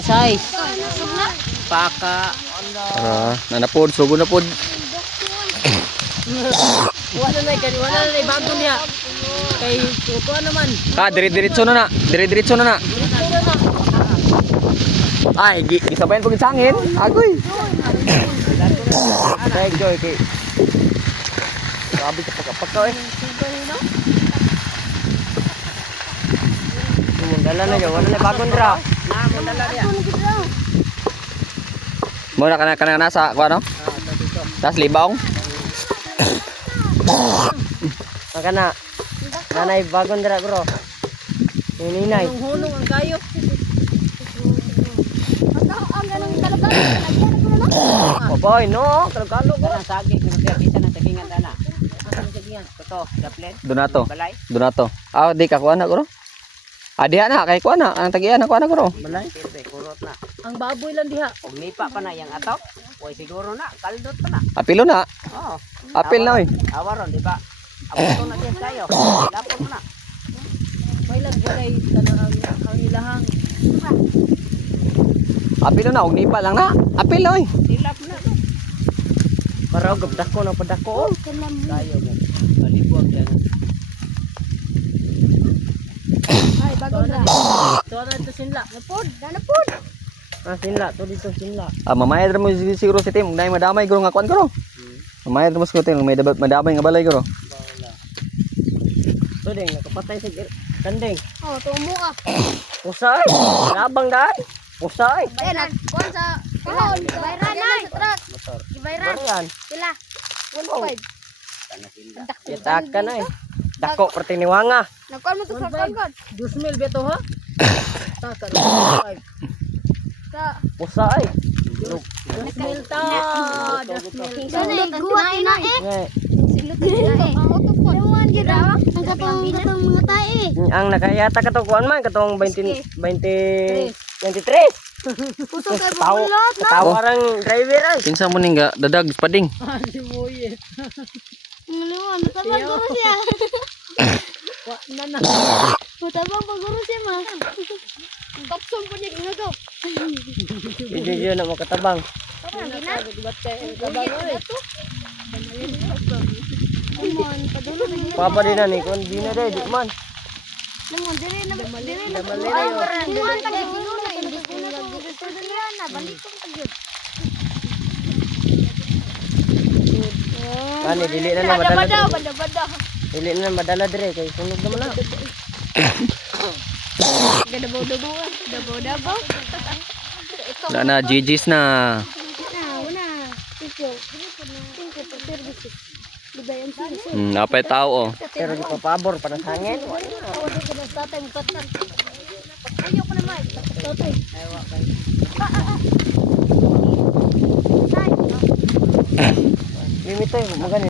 Size. Paka. Nanapod, sugo na pod. Wala na bago niya. Kay upo naman. Dire-diretso na na. Dire-diretso na na. Ay, gisabayan pag sangin. Agoy. Thank you, kay. Grabe ka pagka eh. Dala na yun, wala na bagong dra. Muna ka na nasa, kung ano? Nasa libong? Maka na, nanay bagong dra, bro. Ninay. Hunong ang kayo. Baboy, no? Kalagalo ko. Sagi, kita na sagingan dana. Ang sagingan. Ito, daplet. Donato. Balay. Donato. Ah, di ka kuha na, bro. Diha na, kay kuha na. Ang tagian na kuha na, bro. Balay. Siyempre, kurot na. Ang baboy lang diha. Kung nipa pa na yung atok, uy siguro na, kaldot pa na. Apilo na. Oo. Apil na, oy. Awaron, di ba? Awaron na dyan tayo. Lapon mo na. May lagay ang ilahang. Apil na, og nipa lang na. Apil na, oy. Silap na. Para gabdak ko na padako. Tayo mo. Malibwag yan. Ay, bago na. Tuwa na ito sinla. Napod, nanapod. Ah, sinla. Ito dito sinla. Ah, mamayad mo siguro si Tim. Dahil madamay guro nga kuan guro. Mamayad mo siguro Tim. May madamay nga balay guro. Ito din, nakapatay sa kandeng. Oh, tumo ka. Pusay. Labang dahil. Pusay. Ayan, nagkuhan sa kahon. Gibayran na sa truck. Motor. Gibayran. Barian. Sila. 1.5. Itak ka na eh. Dako, pertiniwanga. Nagkuhan mo to sa kahon. 2,000 beto ha? Taka. Sa... Pusay. 2,000 ta. 2,000. Sana iguha na eh. Ngay. Silot na eh. Ang auto po. Ang gira. Ang katong mga tae eh. Ang nakayata katong kuan man katong 23. Puso kay bubulot na. Tawarang driver ay. Kinsa mo ning dadag pading. Ngaliwan, natabang ko siya. Na. Natabang paguro siya ma. Tapsong po niya ginagaw. Hindi yun na makatabang. Parang gina. Lemon, padulo na gina. Papa din na ni kun di na di man. Lemon, dire na. Damalero. Ay, parang lemon tagagulo na. Hindi ko nag-gusto nila na. Balik kong tagyod. Kani dili na madala. Bada. Dili na madala dire kay sunog naman na. Gadabaw-dabaw. Dabaw-dabaw. Wala na, GG's na. Una. Thank you for services. Ligayan siya. Napay tao, oh. Pero di pa pabor para sa hangin. Tawad ko na sa tatay mo tatay. Ayaw ko naman. Tatay. Aywa kay. Tay. Limit tayo magani.